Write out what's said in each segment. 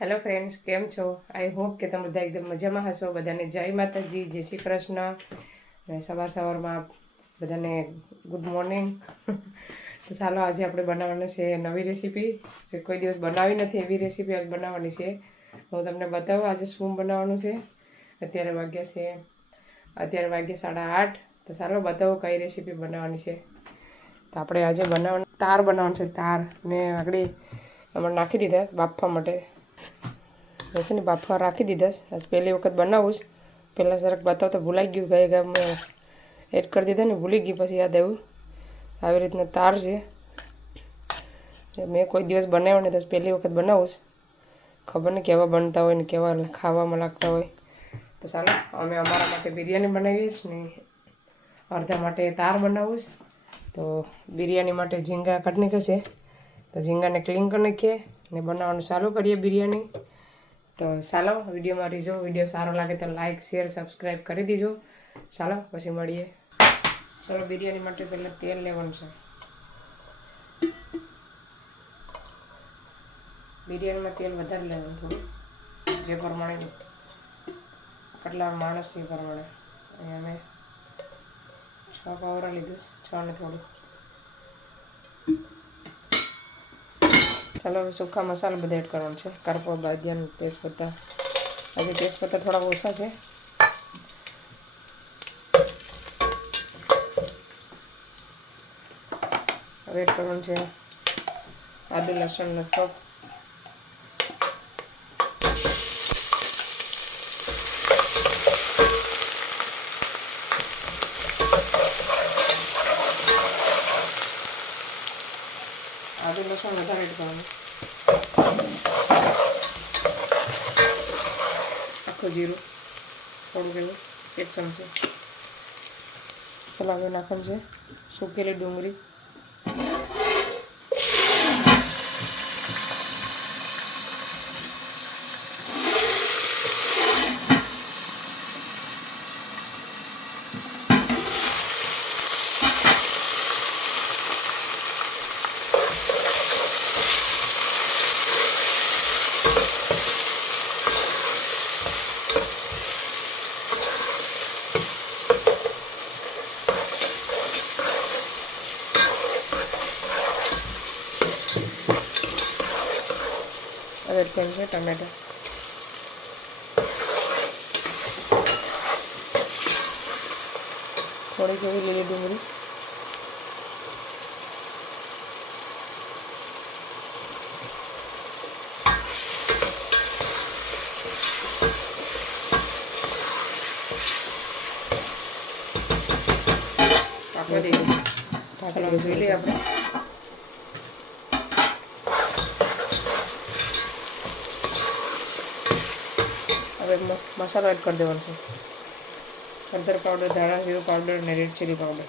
Hello friends, કેમ છો? I hope કે તમે બધા એકદમ મજામાં હશો. બધાને જય માતાજી, જય શ્રી કૃષ્ણ અને સવારમાં બધાને ગુડ મોર્નિંગ. તો ચાલો આજે આપણે બનાવવાનું છે નવી રેસીપી, જે કોઈ દિવસ બનાવી નથી એવી રેસીપી આજ બનાવવાની છે. હું તમને બતાવું આજે શું બનાવવાનું છે. અત્યારે વાગ્યા 8:30. તો ચાલો બતાવું કઈ રેસીપી બનાવવાની છે. તો આપણે આજે તાર બનાવવાનું છે. તાર ને આગળ એમાં નાખી દીધા બાફવા માટે. છે ને બાફવા રાખી દીધા. આજ પહેલી વખત બનાવું જ. પહેલાં જરાક બતાવતા ભૂલાઈ ગયું, ગઈ મેં એડ કરી દીધા ને ભૂલી ગઈ, પછી યાદ આવ્યું. આવી રીતના તાર છે. મેં કોઈ દિવસ બનાવ્યો નહીં, તો પહેલી વખત બનાવું જ. ખબર નહીં કેવા બનતા હોય ને કેવા ખાવામાં લાગતા હોય. તો ચાલો અમે અમારા માટે બિરયાની બનાવીશ ને અડધા માટે તાર બનાવું. તો બિરયાની માટે ઝીંગા કાઢી નાખ્યા છે. તો ઝીંગાને ક્લીન કરી નાખીએ ને બનાવવાનું ચાલુ કરીએ બિરયાની. તો ચાલો વિડીયોમાં રીજો. વિડીયો સારો લાગે તો લાઇક, શેર, સબસ્ક્રાઈબ કરી દીજો. ચાલો પછી મળીએ. ચાલો બિરયાની માટે પહેલાં તેલ લેવાનું છે. બિરયાનીમાં તેલ વધારે લેવાનું થોડું, જે પ્રમાણે કેટલા માણસ છે એ પ્રમાણે. અહીંયા અમે 6 પાવડા લીધું, 6 ને થોડું. ચાલો સૂકા મસાલા બધા એડ કરવાનું છે. કરપો, બાદિયાન, તેજપત્તા. આજે તેજપત્તા થોડા ઓછા છે. હવે એડ કરવાનું છે આદુ લસણનો ચોપ. આદુ લસણ વધારે એડ કરવાનું. આખું જીરું થોડુંક એવું 1 ચમચી. પેલા હવે નાખવાનું છે સૂકેલી ડુંગળી. હવે એડ કરવાનું છે ટમેટા. થોડીક એવી લીલી ડુંગળી. ઢાંકવા દઈએ. ઢાંકવાનું જોઈ લઈએ આપણે. હવે મસાલો એડ કરી દેવાનો છે. હળદર પાવડર, ધાણા જીરું પાવડર અને રેડ ચીલી પાવડર.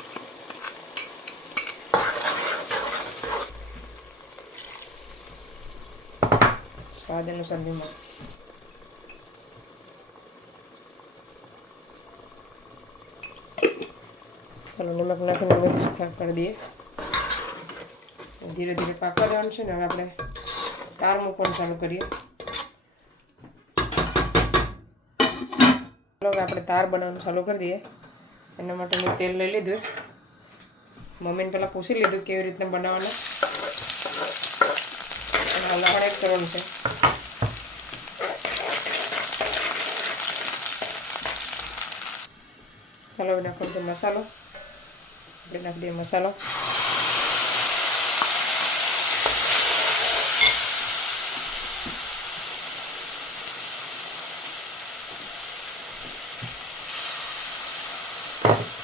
સ્વાદ અનુસાર નિમક. ચાલો નમક નાખીને મિક્સ કરી દઈએ. ધીરે ધીરે પાકવા દેવાનું છે ને. હવે આપણે તાર મૂકવાનું ચાલુ કરીએ. ચાલો હવે આપણે તાર બનાવવાનું ચાલુ કરી દઈએ. એના માટે મેં તેલ લઈ લીધું. મમ્મીને પહેલાં પૂછી લીધું કેવી રીતના બનાવવાના. અને હલાવણ એક કરવાનું છે. ચાલો હવે નાખવાનું છે મસાલો. આપણે નાખી દઈએ મસાલો.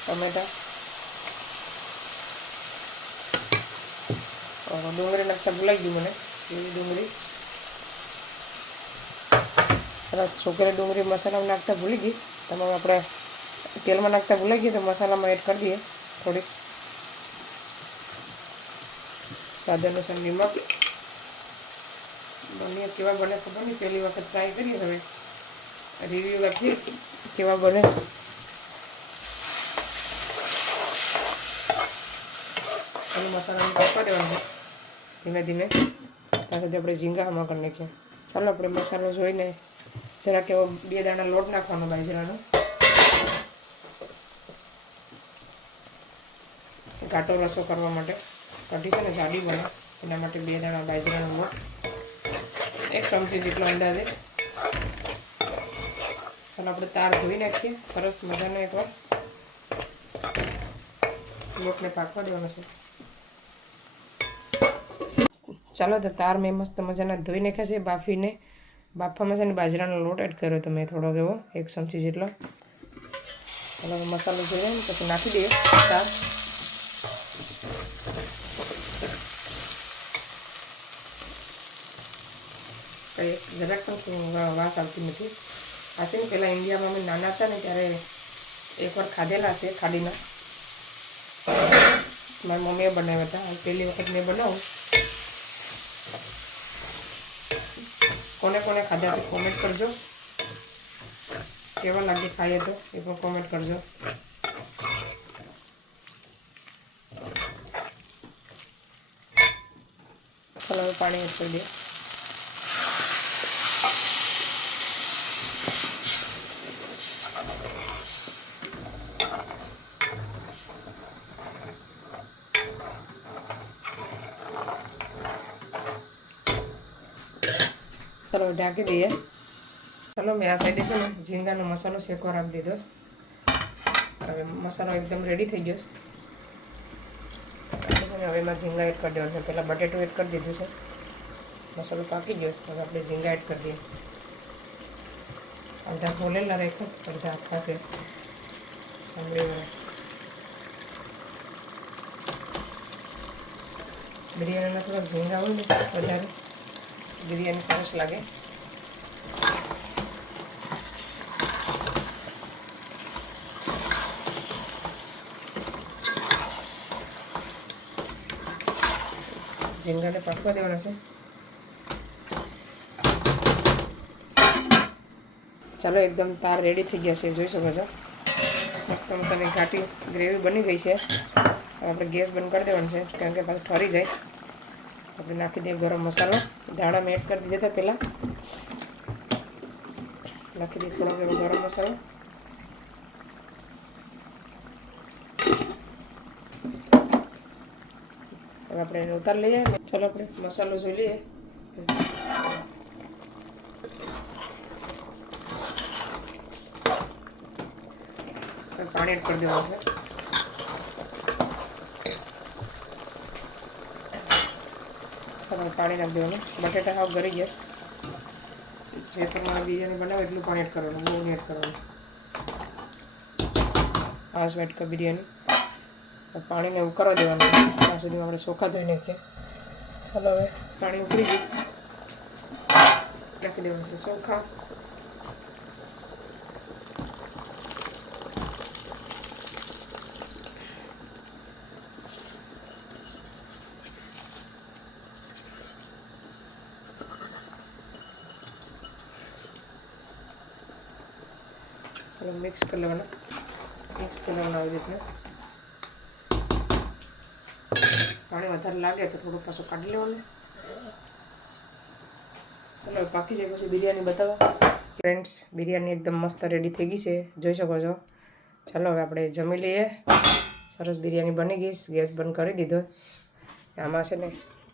ટમેટા, ડુંગળી નાખતા ભૂલાઈ ગયું મને. લીલી ડુંગળી, સૂકેલી ડુંગળી મસાલામાં નાખતા ભૂલી ગઈ. તમારે આપણે તેલમાં નાખતા ભૂલાઈ ગઈ તો મસાલામાં એડ કરી દઈએ થોડીક. સ્વાદ અનુસાર નિમક. બને કેવા બને ખબર નહીં, પહેલી વખત ટ્રાય કરીએ. હવે રિવ્યૂ આપીએ કેવા બને. મસાલાને કાપવા દેવાનું ધીમે ધીમે. ત્યાં સુધી આપણે ઝીંગા આમાં કરી નાખીએ. ચાલો આપણે મસાલો જોઈને જરાક એવો 2 દાણા લોટ નાખવાનો બાજરાનો, ઘાટો રસો કરવા માટે. કઢી છે ને જાડી બને એના માટે 2 દાણા બાજરાનો લોટ, 1 ચમચી જેટલો અંદાજે. ચાલો આપણે તાર ધોઈ નાખીએ સરસ મજાનો. એકવાર લોટને પાકવા દેવાનો છે. ચાલો તો તાર મેં મસ્ત મજાના ધોઈ નાખ્યા છે. બાફામાં છે ને બાજરાનો લોટ એડ કર્યો તો મેં થોડોક એવો 1 ચમચી જેટલો. ચાલો મસાલો જોઈએ ને પછી નાખી દઈએ તાર. કંઈ જરાક પણ વાસ આવતી નથી. આ છે ને પહેલાં ઇન્ડિયામાં અમે નાના હતા ને ત્યારે એકવાર ખાધેલા છે ખાડીના. મારી મમ્મીએ બનાવ્યા હતા. પહેલી વખત મેં બનાવું. કોને કોને ખાધા છે કોમેન્ટ કરજો. કેવા લાગે ખાઈએ તો એ પણ કોમેન્ટ કરજો. ચાલો હવે પાણી એડ કરી દઈએ. ચાલો ઢાંકી દઈએ. ચાલો મેં આ સાઈડે છે ને ઝીંગાનો મસાલો શેકવા રાખી દીધો. હવે મસાલો એકદમ રેડી થઈ ગયો છે ને. હવે એમાં ઝીંગા એડ કરી દેવાનું છે. પહેલાં બટેટું એડ કરી દીધું છે. મસાલો પાકી ગયો છે. હવે આપણે ઝીંગા એડ કરી દઈએ. અડધા ફોલેલા રાખ્યા, અડધા આખા છે સાંભળી. બિરયાનીમાં થોડા ઝીંગા હોય ને વધારે બિરયાની સરસ લાગે. ઝીંગાને પાકવા દેવાના છે. ચાલો એકદમ તાર રેડી થઈ ગયા છે, જોઈ શકો છો. મસ્ત મસાની ઘાટી ગ્રેવી બની ગઈ છે. આપણે ગેસ બંધ કરી દેવાનું છે કારણ કે પાછું ઠરી જાય. આપણે નાખી દઈએ ગરમ મસાલો. ધાણા મેં એડ કરી દીધા હતા પહેલાં. નાખી દઈએ થોડોક એવો ગરમ મસાલો. હવે આપણે એને ઉતારી લઈએ. ચાલો આપણે મસાલો જોઈ લઈએ. પાણી એડ કરી દેવાનું છે. પાણી નાખી દેવાનું. બટેટા હાવ ગળી ગેસ. જે પ્રમાણે બિરયાની બનાવે એટલું પાણી એડ કરવાનું, બહુ નહીં એડ કરવાનું. આ સ્વેટ બિરયાની પાણીને ઉકળવા દેવાનું. ત્યાં સુધી આપણે ચોખા ધોઈ નાખીએ. ચાલો હવે પાણી ઉકળી ગયું. નાખી દેવાનું છે ચોખા. મિક્સ કરી લેવાના. આવી રીતના. પાણી વધારે લાગે તો થોડું પાછું કાઢી લેવાનું. ચાલો પાકી જાય પછી બિરયાની બતાવો. ફ્રેન્ડ્સ, બિરયાની એકદમ મસ્ત રેડી થઈ ગઈ છે, જોઈ શકો છો. ચાલો હવે આપણે જમી લઈએ. સરસ બિરયાની બની ગઈ. ગેસ બંધ કરી દીધો. આમાં છે ને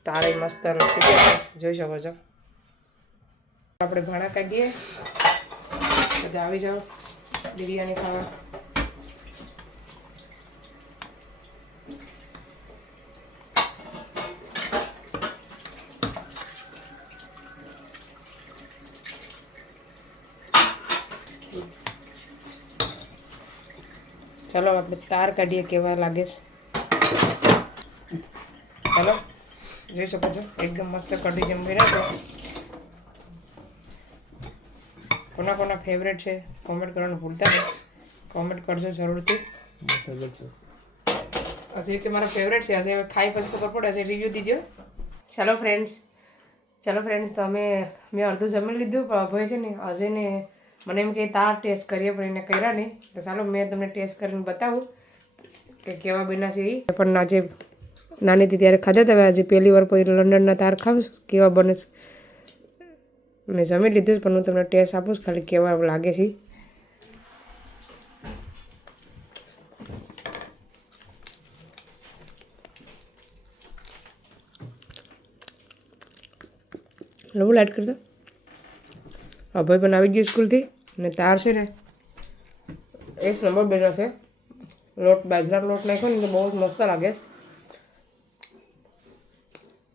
તારે મસ્ત નથી ગયા, જોઈ શકો છો. આપણે ભાણા કાઢીએ. બધા આવી જાઓ બિરયાની ખાવા. ચાલો આપણે તાર કાઢીએ કેવા લાગે છે. ચાલો જોઈ શકો છો એકદમ મસ્ત કઢી જમી રહ્યા છે. કોના કોના ફેવરેટ છે કોમેન્ટ કરવાનું ભૂલતા નહીં. કોમેન્ટ કરજો જરૂરથી. હજી કે મારા ફેવરેટ છે. હજી ખાઈ પછી ખબર પડે હજી રિવ્યૂ દીજો. ચાલો ફ્રેન્ડ્સ તો મેં અડધું જમી લીધું. પણ ભાઈ છે ને હજી ને મને એમ કે તાર ટેસ્ટ કરીએ પણ એને કર્યા નહીં. તો ચાલો મેં તમને ટેસ્ટ કરીને બતાવું કે કેવા બન્યા છે. એ પણ આજે નાની હતી ત્યારે ખાધા હતા. આજે પહેલી વાર કોઈ લંડનના તાર ખાવ કેવા બને છે. મેં જમી લીધું પણ હું તમને ટેસ્ટ આપું ખાલી કેવા લાગે છે. લવું લાઈટ કરી દો. અભય પણ આવી ગયો સ્કૂલથી ને તાર છે ને એક નંબર બેનો છે. લોટ બાજરાનો લોટ નાખ્યો ને તો બહુ જ મસ્ત લાગે.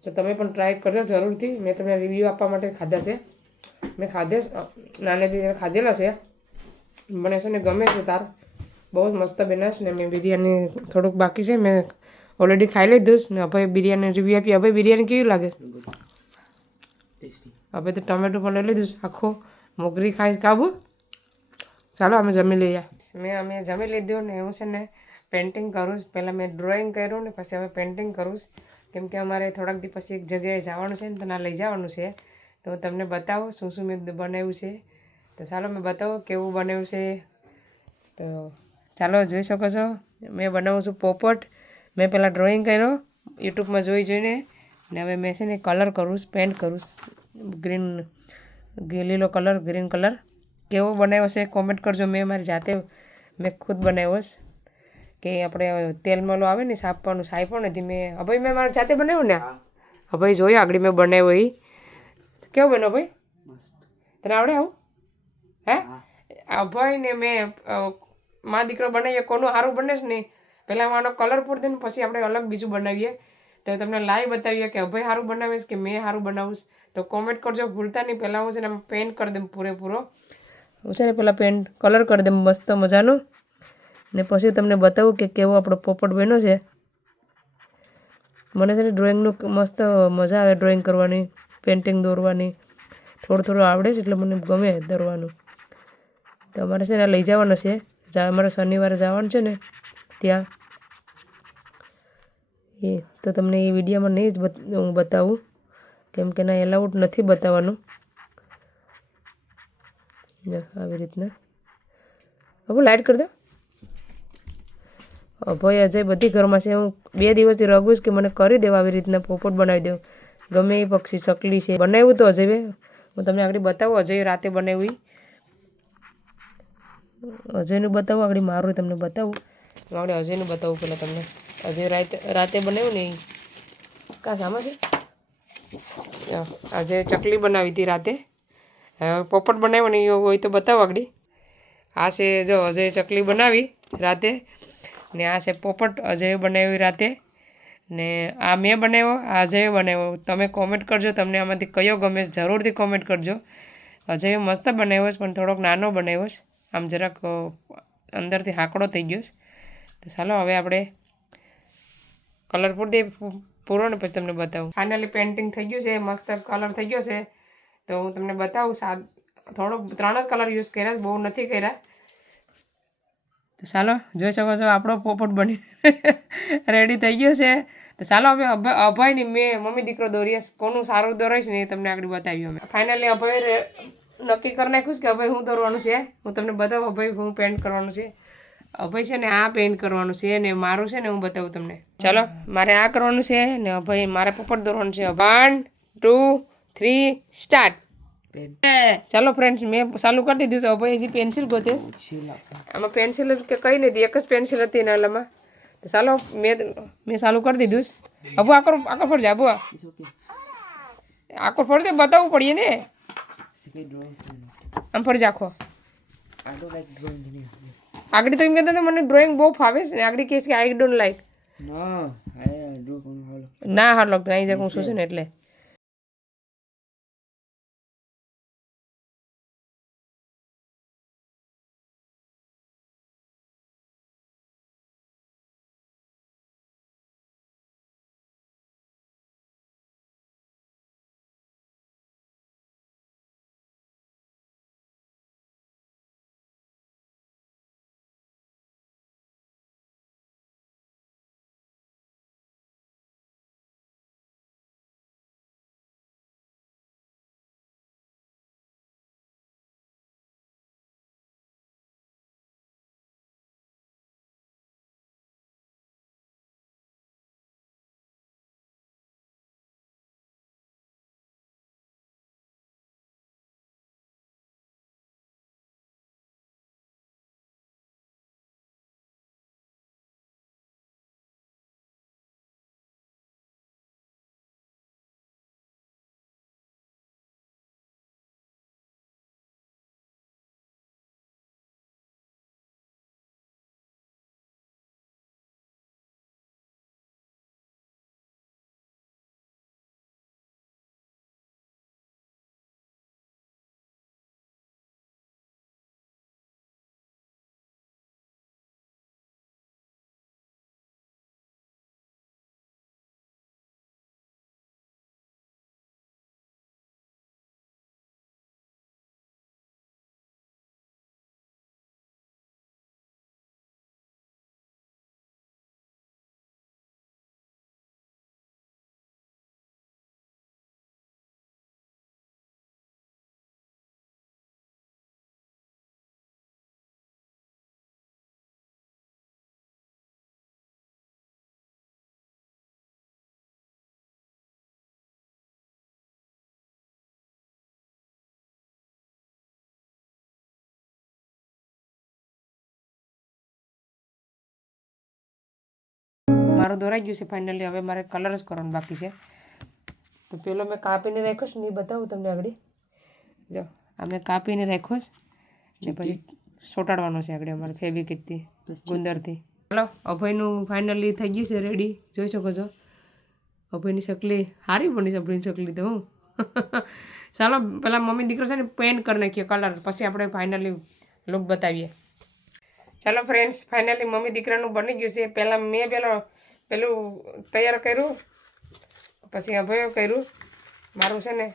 તો તમે પણ ટ્રાય કરજો જરૂરથી. મેં તમને રિવ્યૂ આપવા માટે ખાધા છે. મેં નાનેથી ખાધેલા છે. મને છે ને ગમે છે તાર બહુ જ મસ્ત બન્યા ને. મેં બિરયાની થોડુંક બાકી છે, મેં ઓલરેડી ખાઈ લીધું ને. અભય બિરયાની રિવ્યૂ આપી. અભય બિરયાની કેવી લાગે? હવે તો ટમેટો પણ લઈ લીધું આખો મોગરી ખાઈ કાબુ. ચાલો અમે જમી લઈએ. અમે જમી લીધું ને એવું છે ને પેઇન્ટિંગ કરું. પહેલાં મેં ડ્રોઈંગ કર્યું ને પછી હવે પેઇન્ટિંગ કરું. કેમ કે અમારે થોડાક દી પછી એક જગ્યાએ જવાનું છે ને તો ના લઈ જવાનું છે. તો તમને બતાવો શું શું મેં બનાવ્યું છે. તો ચાલો મેં બતાવો કેવું બનાવ્યું છે. તો ચાલો જોઈ શકો છો મેં બનાવું છું પોપટ. મેં પહેલાં ડ્રોઈંગ કર્યો યુટ્યુબમાં જોઈને ને હવે મેં છે ને કલર કરું, પેન્ટ કરું. લીલો કલર, ગ્રીન કલર કેવો બનાવ્યો છે કોમેન્ટ કરજો. મેં ખુદ બનાવ્યો છે કે આપણે તેલમાં આવે ને સાપવાનું સાઈપો નથી. મેં મારા જાતે બનાવ્યું ને. ભાઈ જોયો આગળ મેં બનાવ્યો એ કેવો બન્યો ભાઈ? તને આવડે આવું? હે ભાઈ ને મેં મા દીકરો બનાવીએ કોનું સારું બને છે ને પહેલાં આનો કલર પૂરી દે ને પછી આપણે અલગ બીજું બનાવીએ. તો તમને લાઈવ બતાવીએ કે અભય સારું બનાવીશ કે મેં સારું બનાવીશ. તો કોમેન્ટ કરજો ભૂલતા નહીં. પહેલાં હું છે ને પેન્ટ કરી દઉં પૂરેપૂરો. હું છે ને પહેલાં પેન્ટ કલર કરી દઉં મસ્ત મજાનો ને પછી તમને બતાવું કે કેવો આપણો પોપટ બન્યો છે. મને છે ને ડ્રોઈંગનું મસ્ત મજા આવે, ડ્રોઈંગ કરવાની, પેઇન્ટિંગ દોરવાની. થોડું આવડે છે એટલે મને ગમે દોરવાનું. તો અમારે છે ને લઈ જવાનું છે. અમારે શનિવારે જવાનું છે ને ત્યાં. તો તમને એ વિડીયોમાં નહીં જ હું બતાવું કેમ કે ના એલાઉડ નથી બતાવવાનું. આવી રીતના હવે લાઈટ કરી દો. અભય અજય બધી ઘરમાં છે. હું 2 દિવસથી રગું કે મને કરી દેવા આવી રીતના પોપટ બનાવી દો. ગમે એ પક્ષી ચકલી છે બનાવ્યું તો અજય હું તમને આગળ બતાવું. અજય રાતે બનાવ્યું અજયનું બતાવું આગળ મારું તમને બતાવું. આગળ અજયનું બતાવું પહેલાં તમને. અજય રાતે બનાવ્યું ને કાં સામા છે. અજય ચકલી બનાવી હતી રાતે. પોપટ બનાવ્યો ને એ હોય તો બતાવો આગળ. આ છે જો અજય ચકલી બનાવી રાતે ને આ છે પોપટ અજય બનાવી રાતે ને આ મેં બનાવ્યો, આ અજય બનાવ્યો. તમે કોમેન્ટ કરજો તમને આમાંથી કયો ગમે જરૂરથી કોમેન્ટ કરજો. અજય મસ્ત બનાવ્યો છે પણ થોડોક નાનો બનાવ્યો છે. આમ જરાક અંદરથી હાંકડો થઈ ગયો છે. તો ચાલો હવે આપણે કલર પૂરો ને પછી તમને બતાવું. ફાઇનલી પેઇન્ટિંગ થઈ ગયું છે, મસ્ત કલર થઈ ગયો છે. તો હું તમને બતાવું. થોડોક 3 જ કલર યુઝ કર્યા, બહુ નથી કર્યા. તો ચાલો જોઈ શકો છો આપણો પોપટ બની રેડી થઈ ગયો છે. તો ચાલો હવે અભયની મેં મમ્મી દીકરો દોરીએ. કોનું સારું દોરાઈશ ને એ તમને આગળ બતાવ્યું. અમે ફાઇનલી અભય નક્કી કરી નાખ્યું કે અભય હું દોરવાનું છે. હું તમને બતાવું અભય હું પેન્ટ કરવાનું છે. અભય છે ને આ પેન્ટ કરવાનું છે ને મારું છે ને હું બતાવું તમને. ચાલો મારે આ કરવાનું છે ને અભય મારે પોપટ દોરવાનું છે. 1 2 3 સ્ટાર્ટ. ચાલો ફ્રેન્ડ્સ મેં ચાલુ કરી દીધું છે. અભય હજી પેન્સિલ ગોતેશ. આમાં પેન્સિલ કે કંઈ નથી, એક જ પેન્સિલ હતી નાલામાં. તો ચાલો મેં ચાલુ કરી દીધું છે. અબુ આકર ફરજે. અબુ આકર ફરજે બતાવવું પડીએ ને. આમ ફરજે આખો. આગળ તો એમ કહેતા મને ડ્રોઈંગ બહુ ફાવે છે ને આગળ કહેશ કે આઈ ડોન્ટ લાઈક. ના હાર લાગતું અહીં જરા હું શું છે ને એટલે મારું દોરાઈ ગયું છે ફાઇનલી. હવે મારે કલર જ કરવાનો બાકી છે. તો પેલો મેં કાપીને રાખ્યો છે ને એ બતાવું તમને આગળ. જો આ મેં કાપીને રાખ્યો છે ને પછી સોટાડવાનો છે આગળ અમારે ફેવિકિટથી ગુંદરથી. ચાલો અભયનું ફાઇનલી થઈ ગયું છે રેડી. જોઈ શકો છો અભયની શકલી સારી બની છે. અભયની શકલી તો હું ચાલો પેલા મમ્મી દીકરો છે ને પેન્ટ કરી નાખીએ કલર, પછી આપણે ફાઇનલી લુક બતાવીએ. ચાલો ફ્રેન્ડ્સ ફાઇનલી મમ્મી દીકરાનું બની ગયું છે. પહેલાં મેં પેલું તૈયાર કર્યું, પછી અભયો કર્યું. મારું છે ને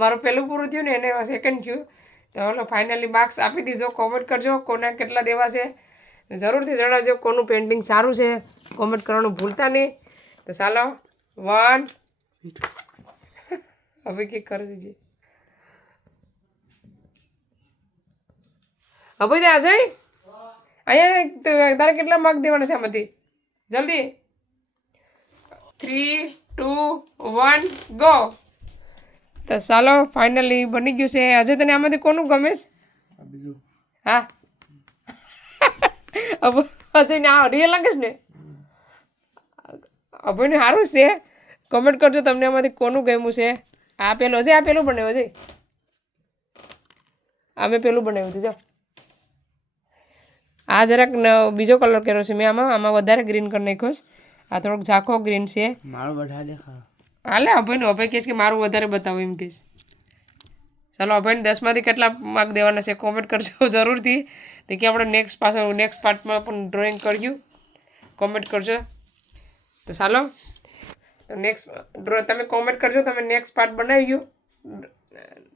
મારું પહેલું પૂરું થયું ને એને સેકન્ડ થયું. તો હલો ફાઇનલી માર્ક્સ આપી દીધો. કોમેન્ટ કરજો કોના કેટલા દેવા છે, જરૂરથી જણાવજો. કોનું પેઇન્ટિંગ સારું છે કોમેન્ટ કરવાનું ભૂલતા નહીં. તો ચાલો 1 હવે કંઈક કરી દીજે. હવે ત્યાં જઈ અહીંયા તારે કેટલા માર્ક દેવાના છે આમાંથી? જલ્દી 3 2 1 ગો. તો ચાલો ફાઇનલી બની ગયું છે. અજય તને આમાંથી કોનું ગમે છે? હા અજયને આ રિયલ લાગે છે ને? અભયને સારું છે. કમેન્ટ કરજો તમને આમાંથી કોનું ગમ્યું છે. આ પેલું અજય આ પેલું બનાવ્યું અજય. આ મેં પેલું બનાવ્યું હતું. જો આ જરાક બીજો કલર કર્યો છે મેં આમાં વધારે ગ્રીન કરી નાખ્યો છે. આ થોડોક ઝાંખો ગ્રીન છે. હાલે અભયનું. અભય કહેશે કે મારું વધારે બતાવો એમ કહેશે. ચાલો અભયને 10 માંથી કેટલા માર્ક દેવાના છે કોમેન્ટ કરજો જરૂરથી. તો કે આપણે નેક્સ્ટ પાર્ટમાં પણ ડ્રોઈંગ કર્યું કોમેન્ટ કરજો. તો ચાલો તો તમે કોમેન્ટ કરજો તમે નેક્સ્ટ પાર્ટ બનાવી ગયું.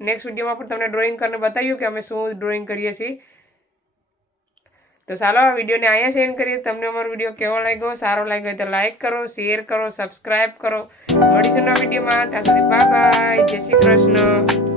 નેક્સ્ટ વિડીયોમાં પણ તમને ડ્રોઈંગ કરીને બતાવ્યું કે અમે શું ડ્રોઈંગ કરીએ છીએ. તો ચાલો આ વિડીયોને અહીંયા સેન્ડ કરીએ. તમને અમારો વિડીયો કેવો લાગ્યો, સારો લાગ્યો તો લાઈક કરો, શેર કરો, સબસ્ક્રાઈબ કરો. મળીશું નવા વિડીયોમાં. ત્યાં સુધી બાય બાય. જય શ્રી કૃષ્ણ.